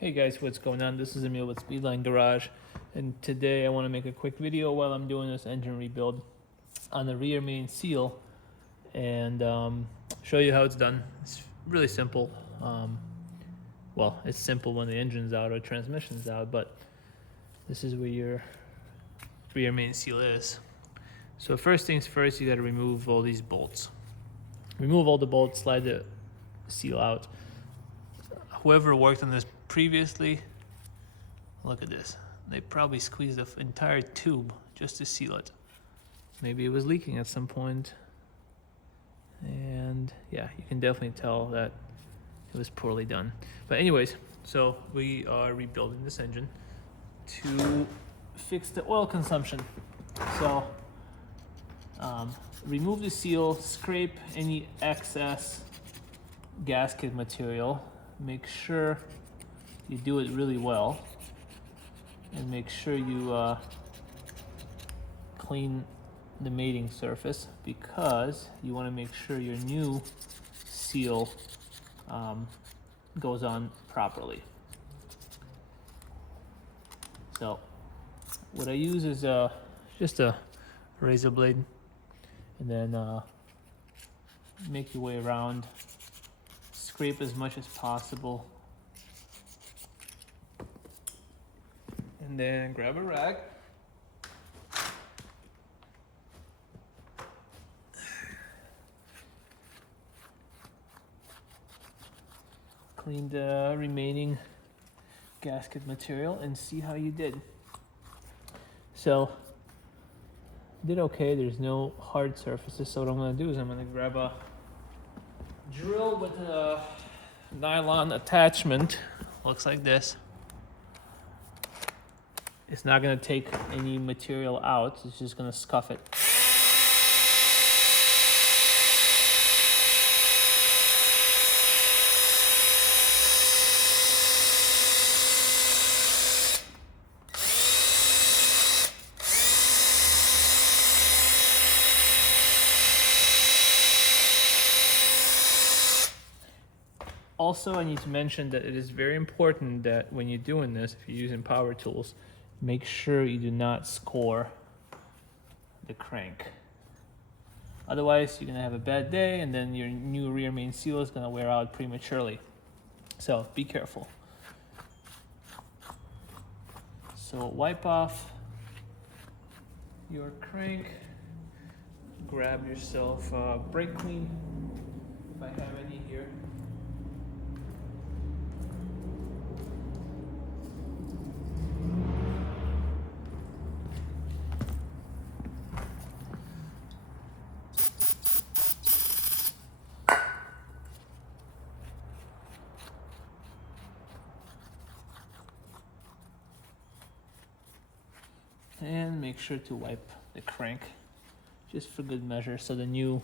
Hey guys, what's going on? This is Emil with Speedline Garage, and today I want to make a quick video while I'm doing this engine rebuild on the rear main seal and show you how it's done. It's really simple. Well, it's simple when the engine's out or transmission's out, but this is where your rear main seal is. So first things first, you got to remove all these bolts. Remove all the bolts, slide the seal out. Whoever worked on this previously, look at this. They probably squeezed the entire tube just to seal it. Maybe it was leaking at some point. And yeah, you can definitely tell that it was poorly done. But anyways, so we are rebuilding this engine to fix the oil consumption. So remove the seal, scrape any excess gasket material. Make sure you do it really well, and make sure you clean the mating surface, because you want to make sure your new seal goes on properly. So what I use is just a razor blade, and then make your way around. Scrape as much as possible, and then grab a rag. Clean the remaining gasket material and see how you did. So, did okay. There's no hard surfaces, so what I'm going to do is I'm going to grab a drill with a nylon attachment. Looks like this. It's not going to take any material out, it's just going to scuff it. Also, I need to mention that it is very important that when you're doing this, if you're using power tools, make sure you do not score the crank. Otherwise, you're gonna have a bad day, and then your new rear main seal is gonna wear out prematurely. So be careful. So wipe off your crank, grab yourself a brake clean, if I have any here. And make sure to wipe the crank just for good measure, so the new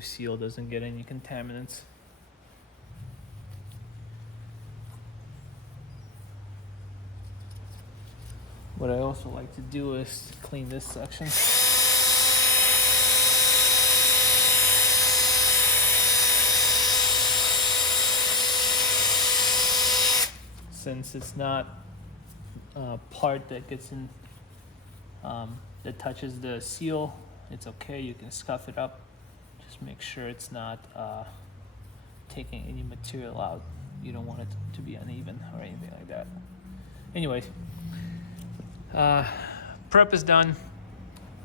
seal doesn't get any contaminants. What I also like to do is clean this section. Since it's not part that gets in, that touches the seal, it's okay, you can scuff it up. Just make sure it's not taking any material out. You don't want it to be uneven or anything like that. Anyways, prep is done.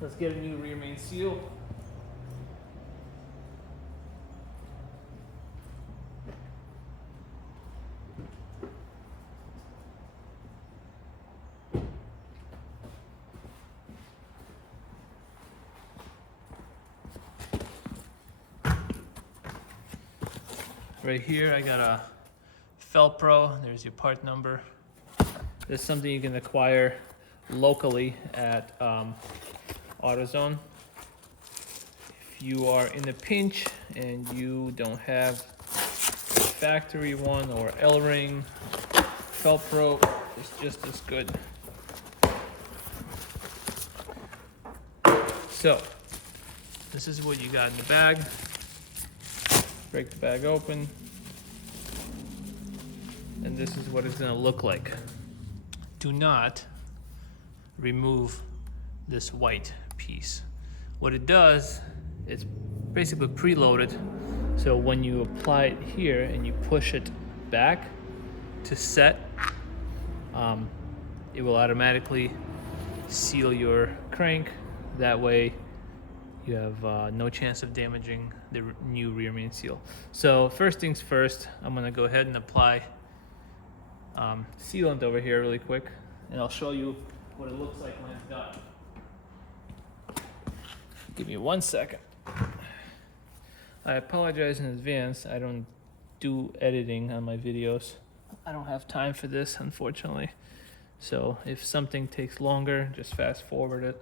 Let's get a new rear main seal. Right here, I got a Felpro. There's your part number. This is something you can acquire locally at AutoZone. If you are in a pinch and you don't have factory one or L-ring, Felpro is just as good. So, this is what you got in the bag. Break the bag open. and this is what it's going to look like. Do not remove this white piece. What it does, it's basically preloaded, so when you apply it here and you push it back to set, it will automatically seal your crank. That way you have no chance of damaging the new rear main seal. So first things first, I'm gonna go ahead and apply sealant over here really quick, and I'll show you what it looks like when it's done. Give me 1 second. I apologize in advance. I don't do editing on my videos. I don't have time for this, unfortunately. So if something takes longer, just fast forward it.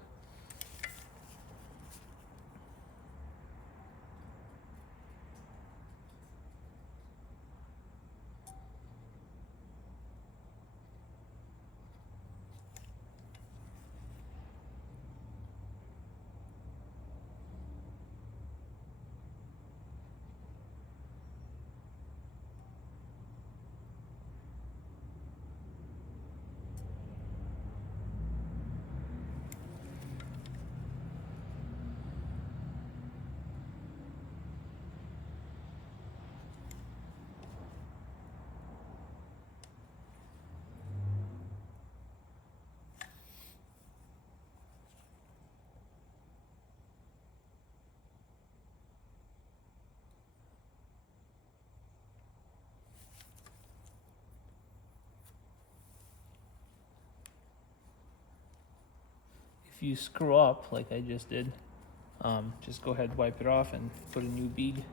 If you screw up like I just did, just go ahead, wipe it off, and put a new bead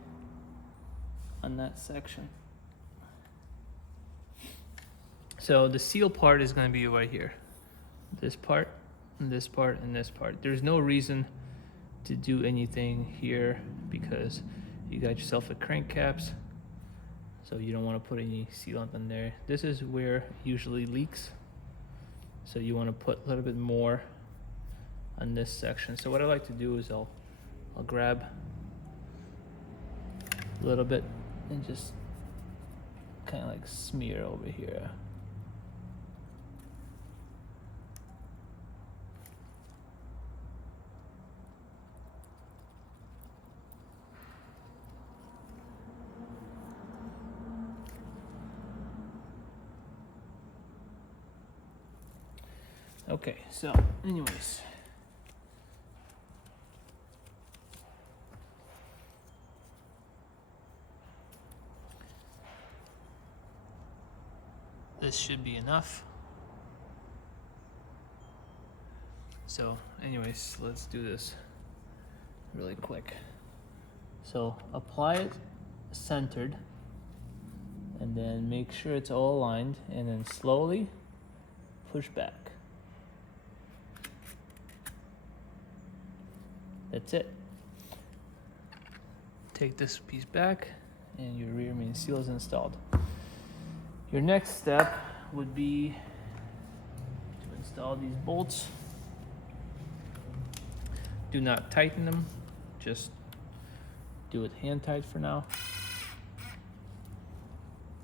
on that section. So the seal part is going to be right here. This part, and this part, and this part. There's no reason to do anything here because you got yourself a crank caps, so you don't want to put any sealant in there. This is where it usually leaks, so you want to put a little bit more on this section. So what I like to do is I'll grab a little bit and just kind of like smear over here. Okay, so anyways, this should be enough. So anyways, let's do this really quick. So apply it centered, and then make sure it's all aligned, and then slowly push back. That's it. Take this piece back and your rear main seal is installed. Your next step would be to install these bolts. Do not tighten them, just do it hand tight for now.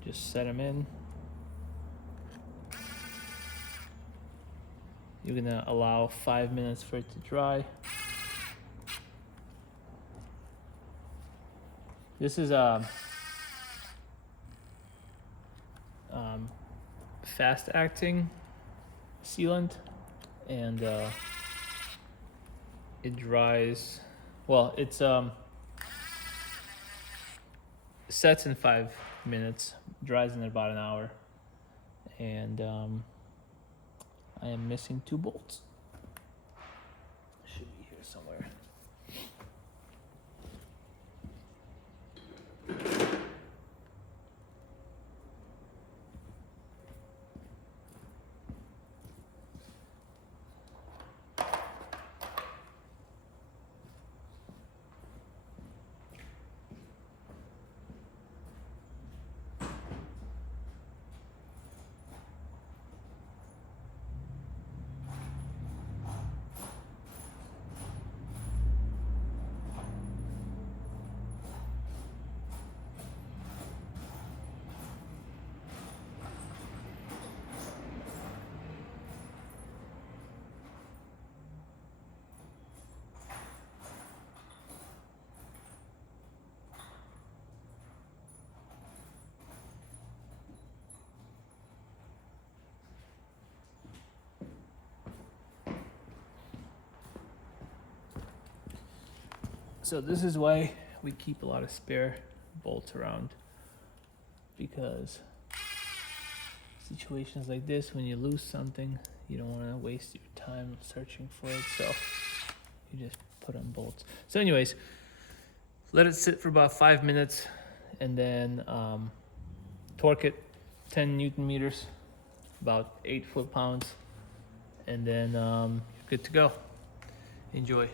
Just set them in. You're gonna allow 5 minutes for it to dry. This is a fast acting sealant, and it dries, well, it's sets in 5 minutes, dries in about an hour, and I am missing 2 bolts. Should be here somewhere. So this is why we keep a lot of spare bolts around, because situations like this, when you lose something, you don't want to waste your time searching for it, so you just put on bolts. So anyways, let it sit for about 5 minutes, and then torque it 10 Newton meters, about 8 foot-pounds, and then you're good to go. Enjoy.